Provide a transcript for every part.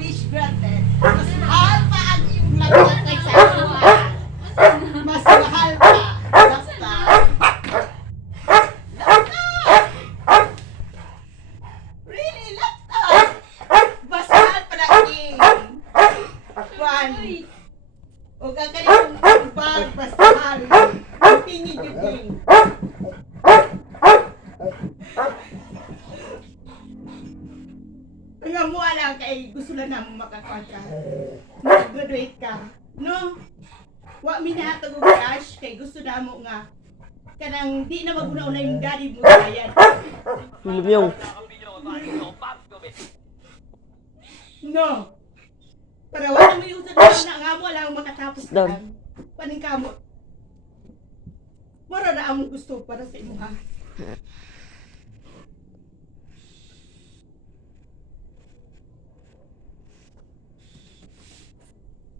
Luiz Grande ka. Mag-graduate ka. No? Wa mi na hatag og cash kay gusto na mo nga kanang di na magunaw na yung daddy mo bayad. William yung. No. Para wala mo yung sa na nga mo lang makatapos ka. Paning ka mo. Mara na ang gusto para sa imo ha.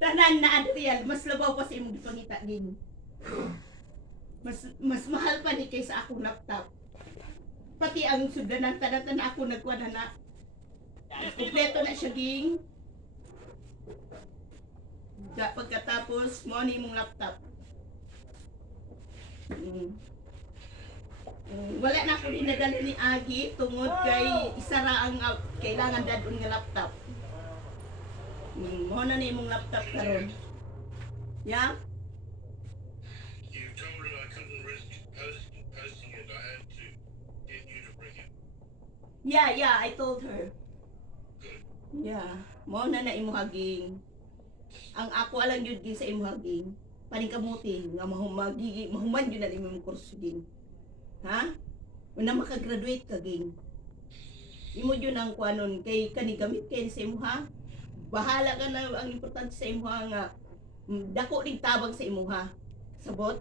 Tanan na Adriel, mas labaw pa sa imong gipangita din. Mas mas mahal pa ni kaysa akong laptop. Pati ang sudanan tanan ako nagkuha na na. Kompleto na siya ging. Da, pagkatapos, mo ni mong laptop. Mm. Mm, wala na ako dinadala ni Agi tungod kay isa ra ang uh, kailangan dadun nga laptop. Mo na ni mong laptop karon. Yeah? You told her I couldn't risk post, posting it. I had to get you to bring it. Yeah, yeah, I told her. Good. Yeah, mo na na imo haging. Ang ako alang yun din sa imo haging. Paningkamuti nga mahumagi mahuman yun na imong kurso din. Ha? Una makagraduate ka ging. Imo yun ang kuanon kay kani gamit kay sa imo ha. Bahala ka na ang importante sa imo nga mm, dako ning tabang sa imo ha. Sabot?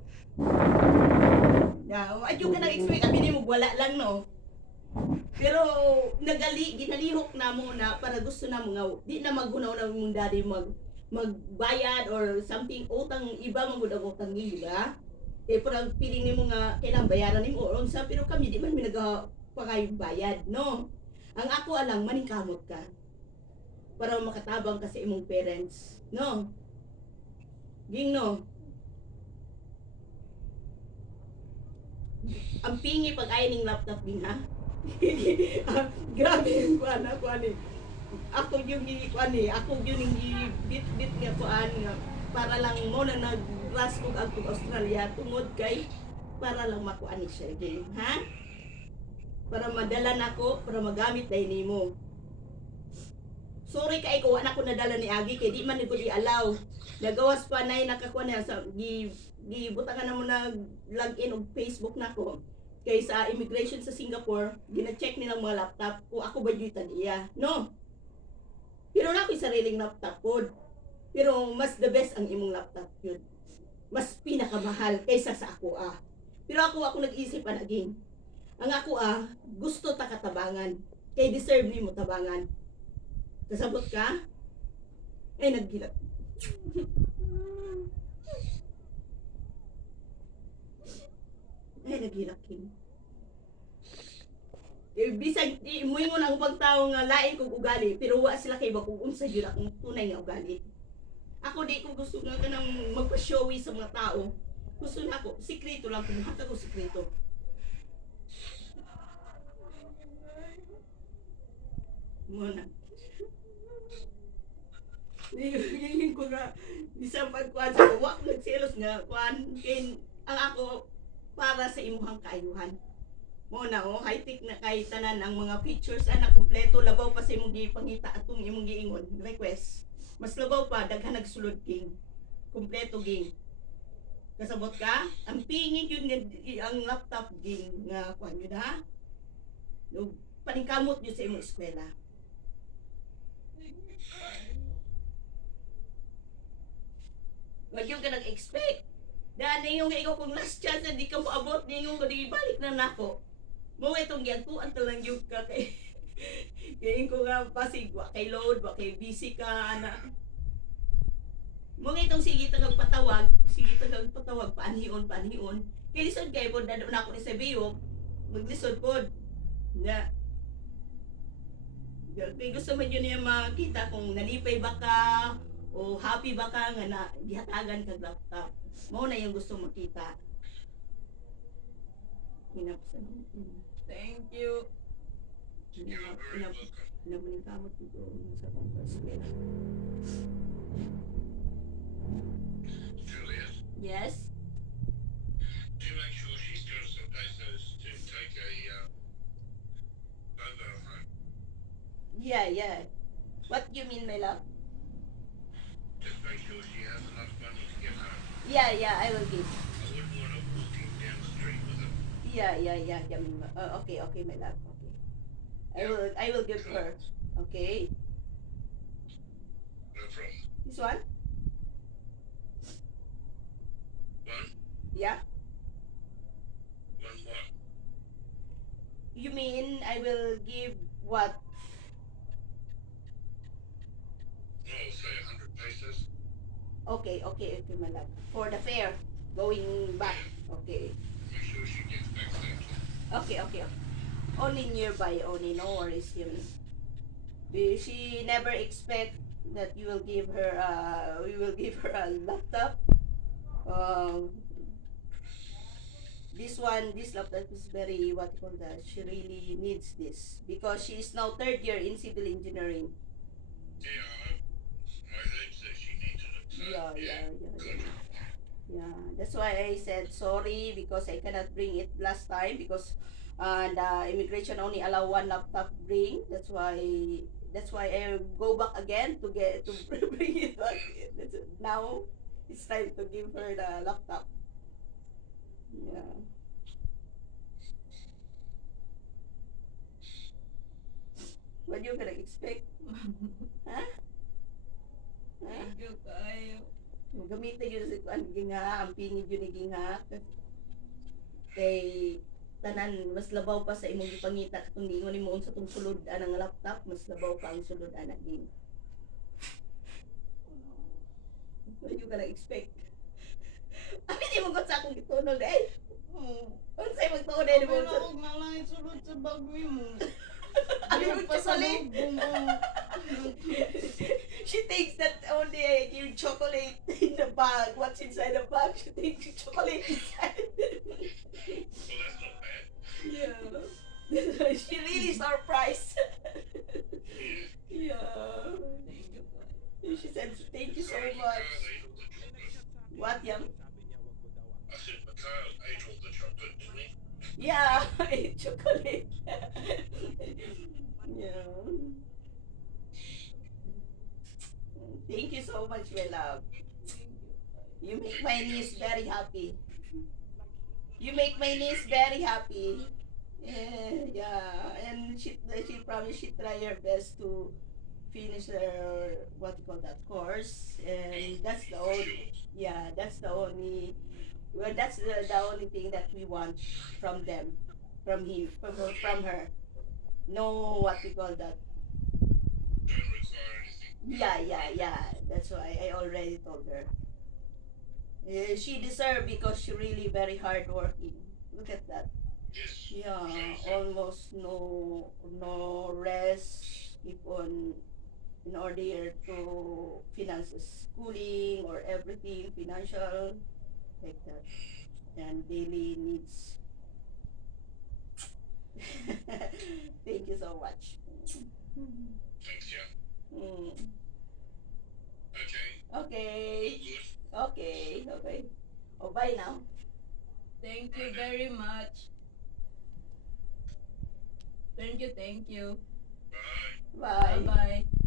Ya, adyo ka nang expect abi nimo wala lang no. Pero nagali ginalihok na mo na para gusto na mo nga di na maghunaw na mong daddy mag magbayad or something utang iba man gud ang utang ni ba? Eh parang piling nimo nga kailangan bayaran nimo or unsa pero kami di man mi naga pangayong bayad, no? Ang ako alang maningkamot ka para makatabang ka sa imong parents, no? Ging no. Ang pingi pag ayaw ng laptop din ha. Grabe yung kuan ako ani. Ako yung gi kuan ni, ako yung gi bit bit nga kuan nga para lang mo na nag-rush kog agtong Australia tungod kay para lang makuan ni siya gi, ha? Para madala nako, para magamit dahil nimo. Sorry kay ko wala ko nadala ni Agi kay di man ni ko allow. Nagawas pa nay nakakuha niya sa gi gi butangan na mo nag login og Facebook nako kay sa immigration sa Singapore, gina-check nilang mga laptop kung ako ba dito iya. No. Pero na yung sariling laptop ko. Pero mas the best ang imong laptop yun. Mas pinakamahal kaysa sa ako ah. Pero ako ako nag-isip pa naging. Ang ako ah, gusto ta katabangan. Kay deserve ni mo tabangan. Kasabot ka? Ay, naggilat. Ay, naghirak king. Eh, bisag di mo ingon ang pagtao nga lain kog ugali pero wa sila kay ba kung unsa gyud akong tunay nga ugali. Ako di ko gusto nga kanang magpa-showy sa mga tao. Gusto na ako, sikreto lang kung hatag ko sikreto. Muna. Ngayon ko nga, isang pagkuhan sa wak nagselos nga, kuhan, kay ang ako, para sa imuhang kaayuhan. Mo na oh, high tech na kay tanan ang mga features ana kompleto labaw pa sa imong gipangita atong imong giingon request. Mas labaw pa daghan nagsulod king. Kompleto ging. Kasabot ka? Ang pingin yun nga ang laptop ging nga kuan yun ha. No, paningkamot yun sa imong eskwela. Wag yung ka nag-expect. Dahil yung ikaw kung last chance na di ka moabot, di yung di balik na nako. Mo itong giantuan ta lang yung ka kay kay ko nga pasig wa kay load, wa kay busy ka ana. Mo itong sige tagang patawag, sige tagang patawag paanhion paanhion. Kay lisod kay pod dado na ako ni sa biyo, maglisod pod. Na Kaya gusto man yun niya makita kung nalipay ba ka o happy ba ka nga na gihatagan kag laptop. Mao na yung gusto makita. Hinapsan. Thank you. You. Namuning kamot dito sa conference. Juliet, Yes? do make sure she's got some pesos to take a uh, mobile home. Yeah, yeah. What do you mean, my love? Just make sure she has enough money to get home. Yeah, yeah, I will give. I wouldn't want her walking down the street with her. Yeah, yeah, yeah. yeah uh, okay, okay, my love. Okay. I will, I will give her. Okay. No problem. This one? One, Yeah. one what? You mean I will give what? For the fair, going back. Okay. Make sure she gets back safely. Okay, okay. Only nearby, only no worries. Yun. We- She never expect that you will give her uh we will give her a laptop. Um this one, this laptop is very what you call that. She really needs this because she is now third year in civil engineering. Yeah, Yeah, yeah, yeah, that's why I said sorry because I cannot bring it last time because uh, the immigration only allow one laptop bring. That's why that's why I go back again to get to bring it back. Now it's time to give her the laptop. Yeah. What you gonna expect? Huh? You kayo. Gamitin yun sa kuan ginga, ang pingid yun ni ginga. Kay tanan mas labaw pa sa imong gipangita katong giingon nimo unsa tong sulod anang laptop, mas labaw pa ang sulod ana din. What you gonna expect? Amin di mo gud sa akong gitunog eh. Oh, Unsay magtuon eh mo? Pero huwag na lang isulod sa bagwi mo. Ano Yung yung chocolate? She thinks that only I give chocolate in the bag. What's inside the bag? She thinks chocolate inside. Well, that's not bad. Yeah. she really surprised. Yeah. yeah. Thank you kayo. She said, thank you so much. Mikhail ate all the chocolate. What, Yum? I said Mikhail ate all the chocolate, didn't he? Yeah, chocolate. Thank you so much, my love. You make my niece very happy. You make my niece very happy. Yeah, yeah. And she she promised she try her best to finish her what you call that course, and that's the only yeah that's the only well that's the, the only thing that we want from them, from him, from her, from her. No what we call that. Yeah, yeah, yeah. That's why I already told her. Eh, she deserved because she really very hard working. Look at that. Yes. Yeah, almost no no rest. Keep on in order to finance schooling or everything financial like that and daily needs. Thank you so much. Thanks, yeah. Mm. Okay. Okay. Okay. Okay. Oh, bye now. Thank you very much. Thank you, thank you. Bye. Bye. Mm.